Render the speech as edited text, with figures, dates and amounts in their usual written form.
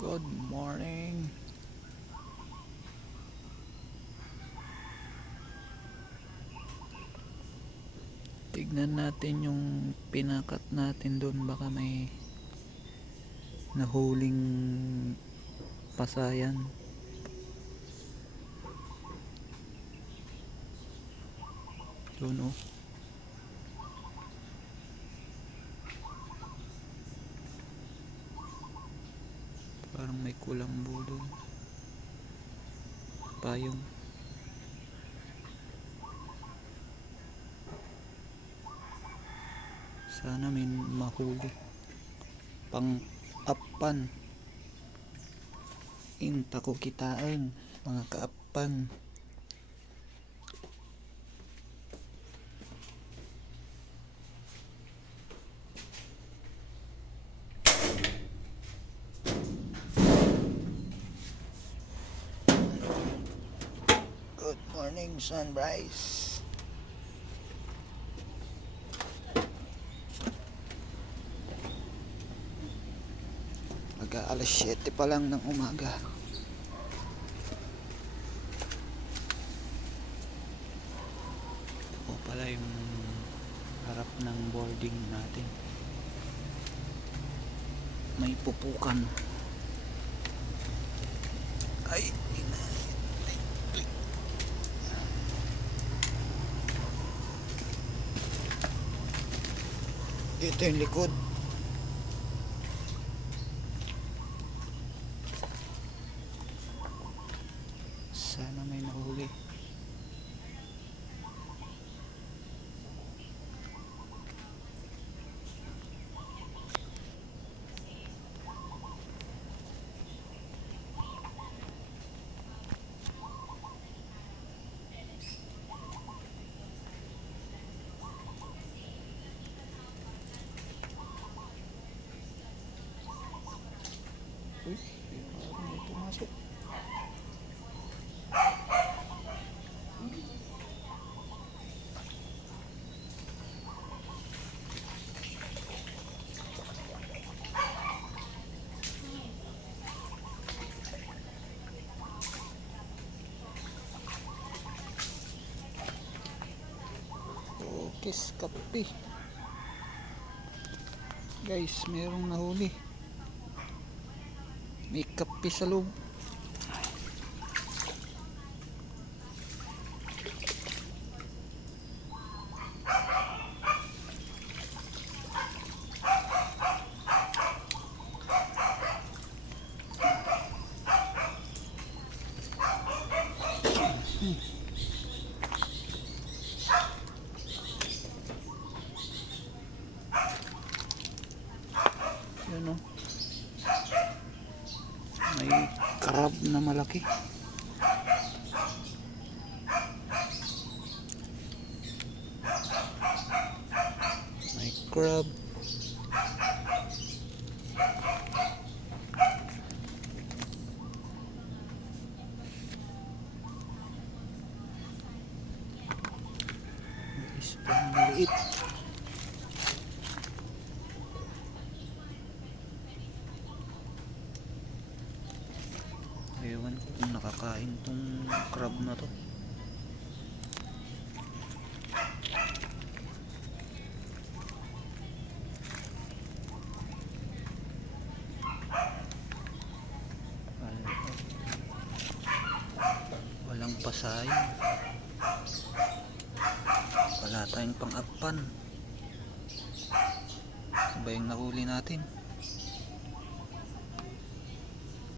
Good morning. Tignan natin yung pinakat natin doon, baka may nahuling pasayan. Doon oh. Parang may kulambo doon. Payong. Sana may mahuli. Pang-apan. Inta ko kitaan, mga kaapan. Good morning, sunrise. Alas 7 pa lang ng umaga. Ito pala yung harap ng boarding natin. May pupukan. Ay, ito yung likod. Sana may nahuli. Uy, parang may pumasok. Kiss kape. Guys, merong nahuli. May kape sa loob. Yun o. May crab na malaki. May crab. Isda maliit. Ewan ko kung nakakain tong crab na to. Walang pasayan. Wala tayong pang-apan. Ba yung nahuli natin?